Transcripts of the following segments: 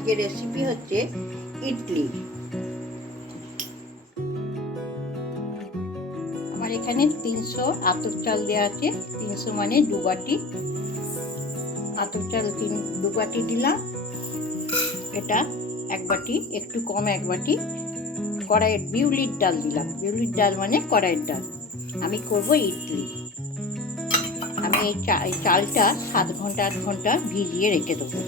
আজকের রেসিপি হচ্ছে ইডলি। আমার এখানে তিনশো আতপ চাল দেওয়া আছে, তিনশো মানে দু বাটি। আতপ চাল তিন, দু বাটি দিলাম। এটা এক বাটি, একটু কম এক বাটি। কড়াইয়ের বিউলির ডাল দিলাম। বিউলির ডাল মানে কড়াইয়ের ডাল। আমি করব ইডলি। আমি এই চালটা সাত ঘণ্টা, আট ঘণ্টা ভিজিয়ে রেখে দেবো।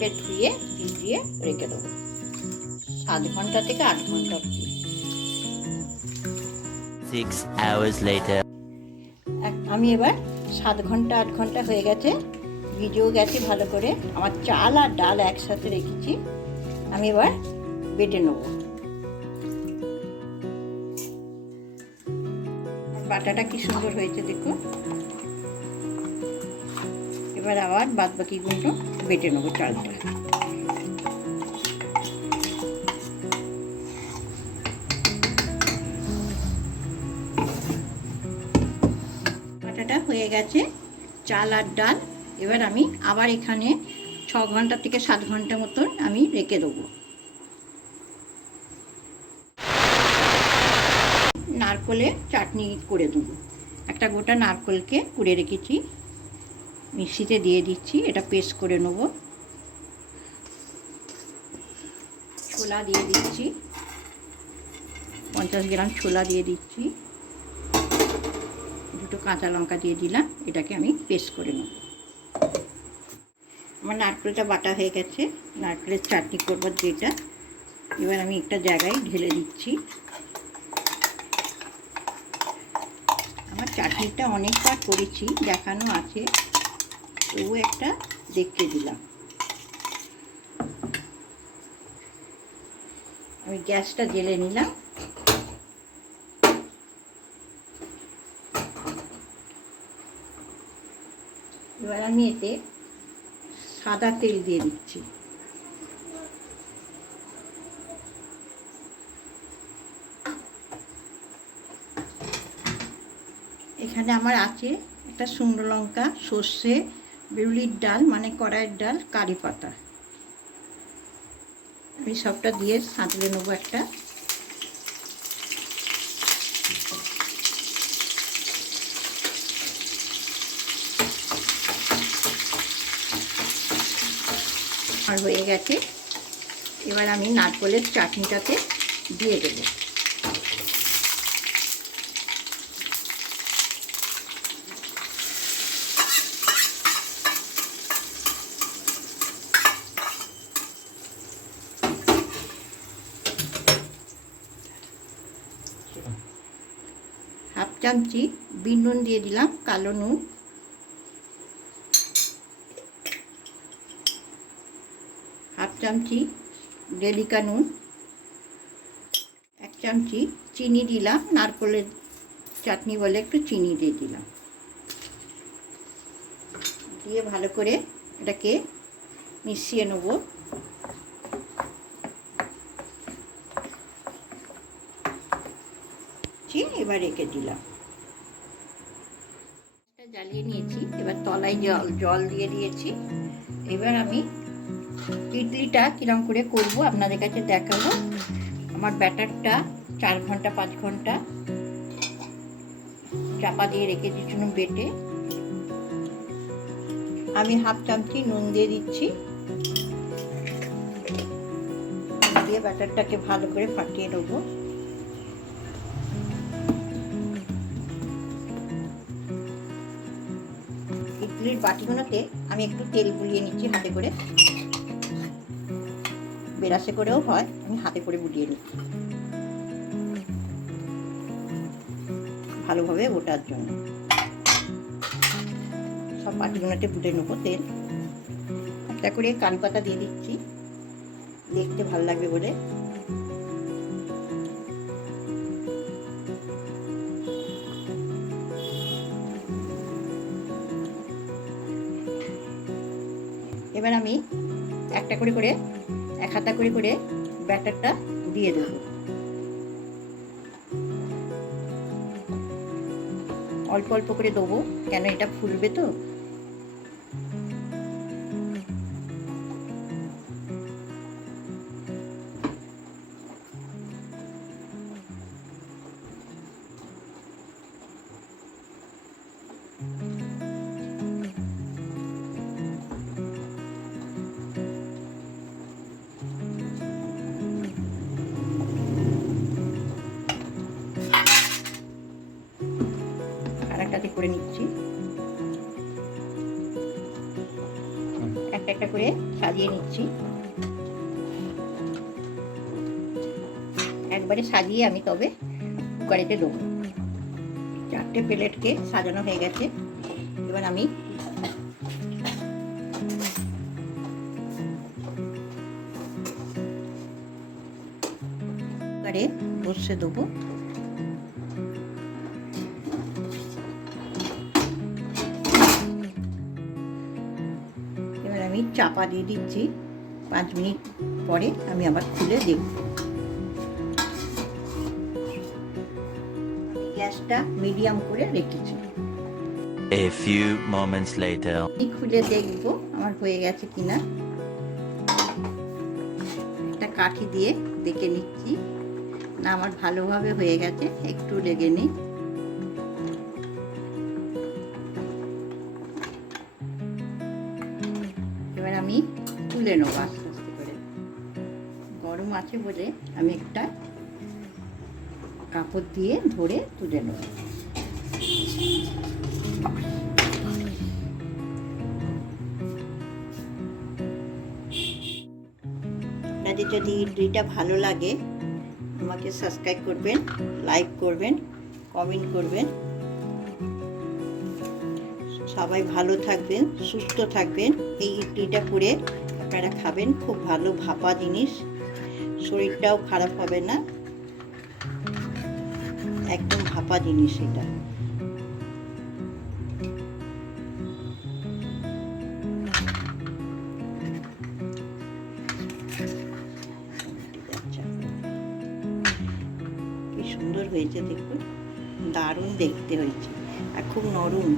করে ধুয়ে ভিজিয়ে রেখে দেবো। সাত ঘণ্টা থেকে আট ঘণ্টা অবধি। আমি এবার সাত ঘণ্টা আট ঘণ্টা হয়ে গেছে। ভিজেও গেছে ভালো করে। আমার চাল আর ডাল একসাথে রেখেছি। আমি এবার বেটে নেব। বাটাটা কি সুন্দর হয়েছে দেখুন। এবার আবার বাদ বাকিগুলো বেটে নেব চালটা। বাটাটা হয়ে গেছে, চাল আর ডাল। এবার আমি আবার এখানে ছ ঘণ্টা থেকে সাত ঘণ্টা মতন আমি রেখে দেবো। নারকলের চাটনি করে দেবো। একটা গোটা নারকলকে কুড়ে রেখেছি। মিক্সিতে দিয়ে দিচ্ছি, এটা পেস্ট করে নেব। ছোলা দিয়ে দিচ্ছি, পঞ্চাশ গ্রাম ছোলা দিয়ে দিচ্ছি। দুটো কাঁচা লঙ্কা দিয়ে দিলাম, এটাকে আমি পেস্ট করে নেব। আমার নারকেলটা বাটা হয়ে গেছে, নারকেলের চাটনি করব যেটা। এবার আমি একটা জায়গায় ঢেলে দিচ্ছি। আমার চাটনিটা অনেকবার করেছি, দেখানো আছে। তবু একটা দেখতে দিলাম। আমি গ্যাসটা জেলে নিলাম। এবার আমি এতে সাদা তেল দিয়ে দিচ্ছি। এখানে আমার আছে একটা শুকনো লঙ্কা, সর্ষে বিউলির ডাল মানে কড়াইয়ের ডাল, কারি পাতা। আমি সবটা দিয়ে সাঁতলে নেব একটা। আর হয়ে গেছে। এবার আমি নারকলের চাটনিটাতে দিয়ে দেবো। চামচি বিন নুন দিয়ে দিলাম, কালো নুন। হাফ চামচি ডেলিকা নুন। এক চামচি চিনি দিলাম, নারকলের চাটনি বলে একটু চিনি দিয়ে দিলাম। দিয়ে ভালো করে এটাকে মিশিয়ে নেব। এবার রেখে দিলাম। জ্বালিয়ে নিয়েছি, এবার তলায় জল জল দিয়ে দিয়েছি। এবার আমি ইডলিটা কিরম করে করব আপনাদের কাছে দেখাবো। আমার ব্যাটারটা চার ঘণ্টা, পাঁচ ঘণ্টা চাপা দিয়ে রেখে দিচ্ছিল বেটে। আমি হাফ চামচি নুন দিয়ে দিচ্ছি। দিয়ে ব্যাটারটাকে ভালো করে ফাটিয়ে নেব। ইডলির বাটিগুলোতে আমি একটু তেল বুলিয়ে নিচ্ছি হাতে করে। বেরাসে করেও হয়, আমি হাতে করে বুলিয়ে নিচ্ছি। ভালোভাবে ওটার জন্য। সব বাটিগুলোতে বুটে নেব তেল। একটা করে কারি পাতা দিয়ে দিচ্ছি। দেখতে ভালো লাগবে বলে। আমি একটা করে করে, এক হাতা করে করে ব্যাটারটা দিয়ে দেবো। অল্প অল্প করে দেবো। কেন এটা ফুলবে তো? একসাথে করে নিচ্ছি। একটা একটা করে সাজিয়ে নিচ্ছি। একবারে সাজিয়ে আমি তবে কুকারিতে দেবো। চারটে প্লেটকে সাজানো হয়ে গেছে। এবার আমি কুকারে বসে দেবো। চাপা দিয়ে দিচ্ছি। পাঁচ মিনিট পরে আমি আবার খুলে দেব গ্যাসটা মিডিয়াম করে রেখেছি। A few moments later. আমি খুলে দেখব আমার হয়ে গেছে কিনা। একটা কাঠি দিয়ে দেখে নিচ্ছি। না আমার ভালোভাবে হয়ে গেছে একটু লেগে নিই। তুলে নেব আস্তে আস্তে করে। গরম আছে বলে আমি একটা কাপড় দিয়ে ধরে তুলে নেব। আপনাদের যদি ইডলিটা ভালো লাগে, আমাকে সাবস্ক্রাইব করবেন লাইক করবেন কমেন্ট করবেন। সবাই ভালো থাকবেন, সুস্থ থাকবেন। এই ইডলিটা করে আপনারা খাবেন, খুব ভালো ভাপা জিনিস। শরীরটাও খারাপ হবে না। একদম ভাপা জিনিস এটা। কি সুন্দর হয়েছে দেখুন। দারুণ দেখতে হয়েছে। আর খুব নরম।